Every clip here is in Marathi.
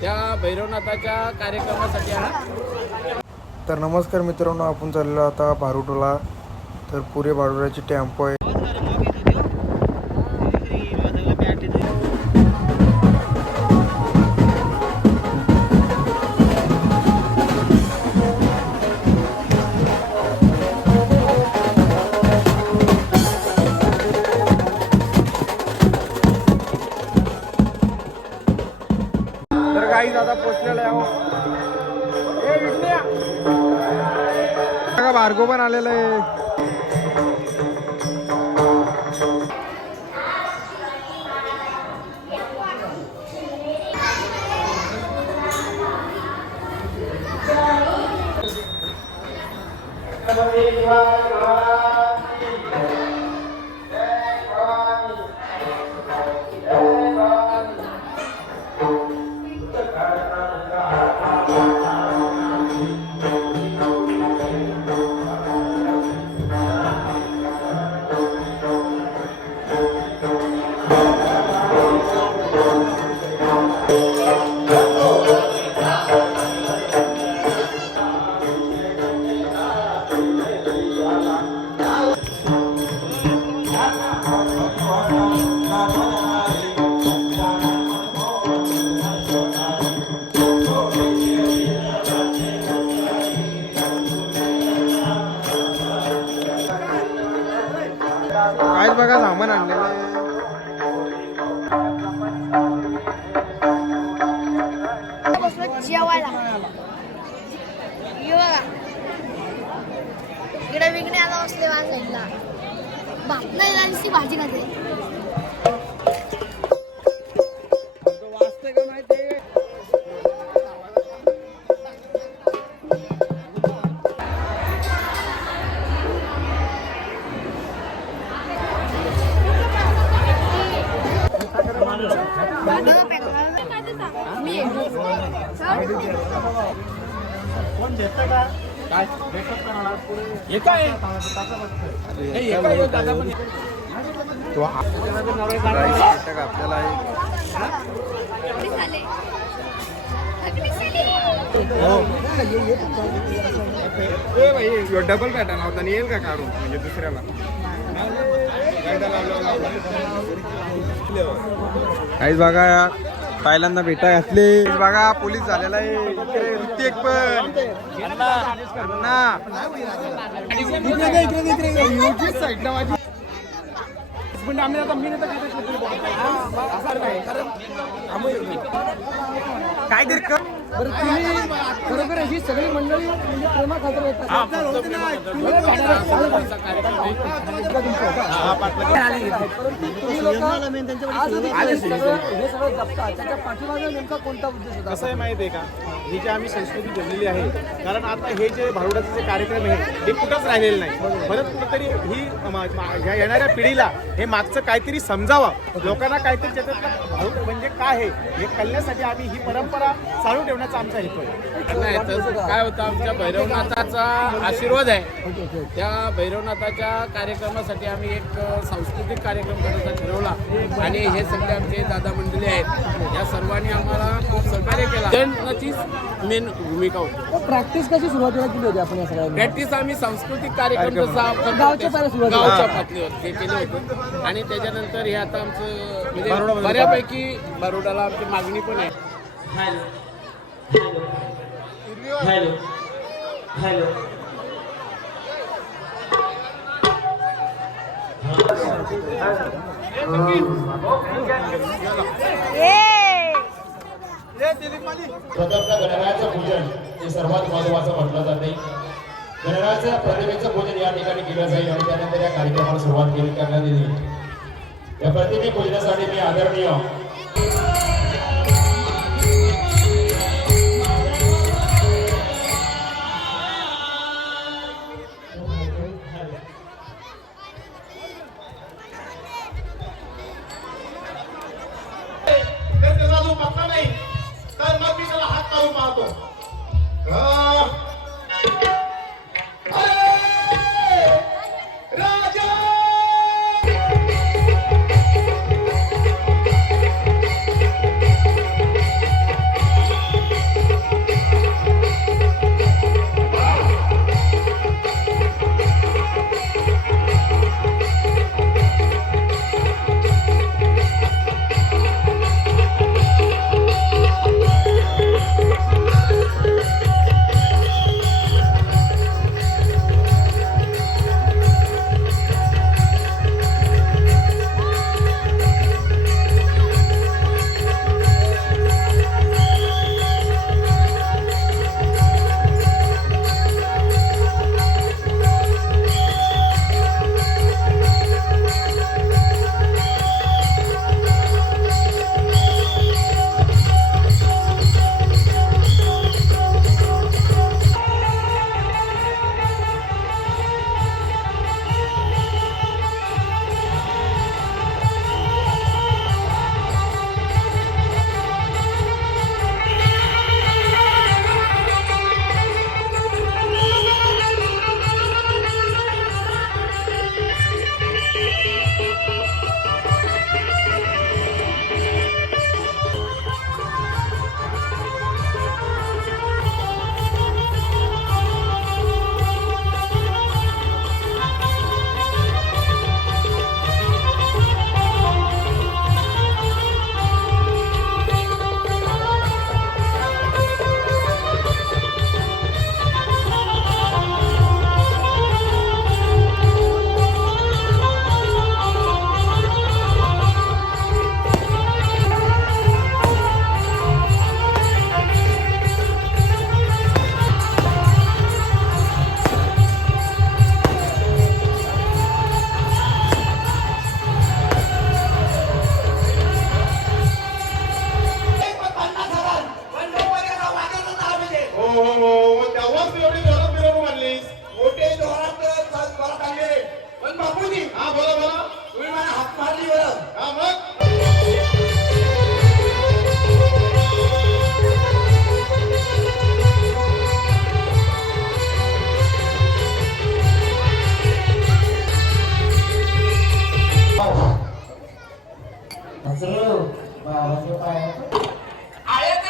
त्या भैरवनाथाच्या कार्यक्रमासाठी तर नमस्कार मित्रांनो, आपण चाललेलो आता भारुटला. तर पुरे भारुडाची टेम्पो आहे. तर काही आता पोचलेलं आहे. भार्गव पण आलेला आहे. काय बघा सामान आणलेलं आहे. जेवायला इकडे विकण्याला बसले वांगायला भात नाही आणि भाजी खाते. कोण देतं का काय भेटत का हे काय तो आपल्याला डबल पॅटर्न होता आणि येईल का काढून म्हणजे दुसऱ्याला काहीच बघा. पहिल्यांदा भेटा घातली बघा. पोलीस झालेला आहे. ऋतिक पण काहीतरी खरोखर ही सगळी मंडळी म्हणजे प्रेमा खातर येतात. हे सगळं जपतात. त्याच्या पाठीमागे नेमका कोणता उद्देश होता? कसं आहे माहिती आहे का, ही जी आम्ही संस्कृती जमलेली आहे, कारण आता हे जे भारुडाचे जे कार्यक्रम आहे हे कुठंच राहिलेलं नाही. परत कुठेतरी ही येणाऱ्या पिढीला हे मागचं काहीतरी समजावं, लोकांना काहीतरी त्याच्यातलं भारुड म्हणजे काय आहे हे कळण्यासाठी आम्ही ही परंपरा चालू ठेवण्याचा आमचा हेतू आहे. नाही तर काय होतं, आमच्या भैरवनाथाचा आशीर्वाद आहे. त्या भैरवनाथाच्या कार्यक्रमासाठी आम्ही एक सांस्कृतिक कार्यक्रम करायचा ठरवला आणि हे सगळे आमचे दादा मंडळी आहेत. या सर्वांनी आम्हाला खूप सहकार्य केला. त्यांचीच मेन भूमिका होती. प्रॅक्टिस कशी सुरुवातीला केली होती आपण या सगळ्या? प्रॅक्टिस आम्ही सांस्कृतिक कार्यक्रम जसा गावच्या पातळीवर हे केले होते आणि त्याच्यानंतर हे आता आमचं म्हणजे बऱ्यापैकी भारुडाला आमची मागणी पण आहे. हॅलो हॅलो प्रथमतः गणरायाचं पूजन हे सर्वात महत्त्वाचं म्हटलं जाते. गणरायाच्या प्रतिमेचं पूजन या ठिकाणी केलं जाईल आणि त्यानंतर या कार्यक्रमाला सुरुवात करण्यात येईल. या प्रतिमे पूजनासाठी मी आदरणीय पत्ता नाही तर मग मी त्याला हात काढून पाहतो. राजा आळ्याचं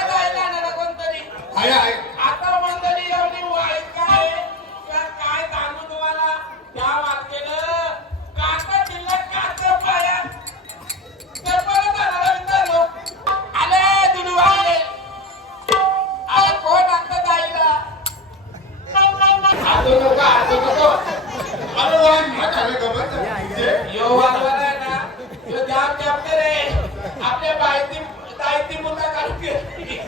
काय जाणार कोणतरी आता मंडळी एवढी वाईट काय काय सांगू तुम्हाला त्या वाचलेलं काका जिल्ह्यात काका पाया ते परत आणायला विचारलो आले दुनू वाले अरे कोण आता जायला आतो नको अरे वाण म्हातारे गमत यो वाजवा ना यो जाम जाम रे आपल्या बायती मुद्दा काढून घेतली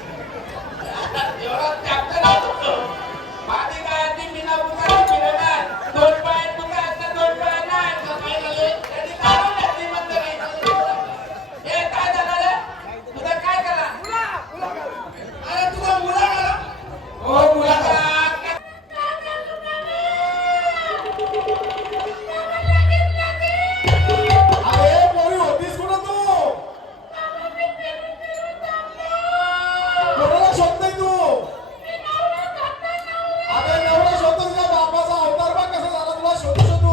एवढा चॅप्टर माझी काय ती बिना मुद्दा फिरणार 2 पाय मुद्दा असता 2 पाय नाही काय झाले त्यांनी काढून घेतली म्हणते हे काय झालं रे तुझं काय करा अरे तुझा मुला करा हो मुला अरे पोरी होतीस कुठं तू कोणाला शोधतोय तू अरे एवढा शोधतोस का बापाचा अवतार बघ कसा झाला तुला शोधू शोधू